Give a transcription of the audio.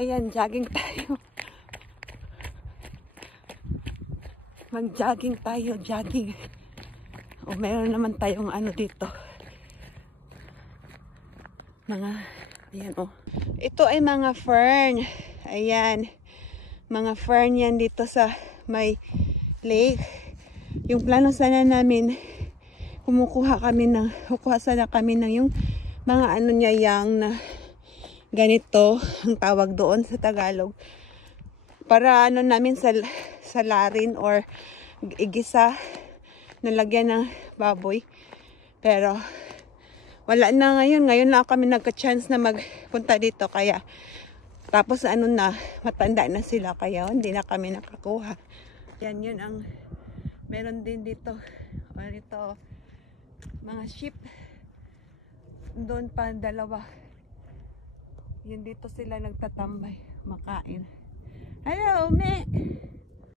Ayan, jogging tayo. Mag-jogging tayo, jogging. O meron naman tayong ano dito. Ayan o. Ito ay mga fern. Ayan. Mga fern yan dito sa may lake. Yung plano sana namin, kukuha sana kami ng yung mga ano niya yang na ganito, ang tawag doon sa Tagalog. Para ano namin sa larin or igisa, nalagyan ng baboy. Pero wala na ngayon. Ngayon lang kami nagka-chance na magpunta dito. Kaya, tapos ano na, matanda na sila. Kaya hindi na kami nakakuha. Yan yun ang, meron din dito. O dito, mga sheep. Doon pa dalawa. Yun dito sila nagtatambay. Makain. Hello, me!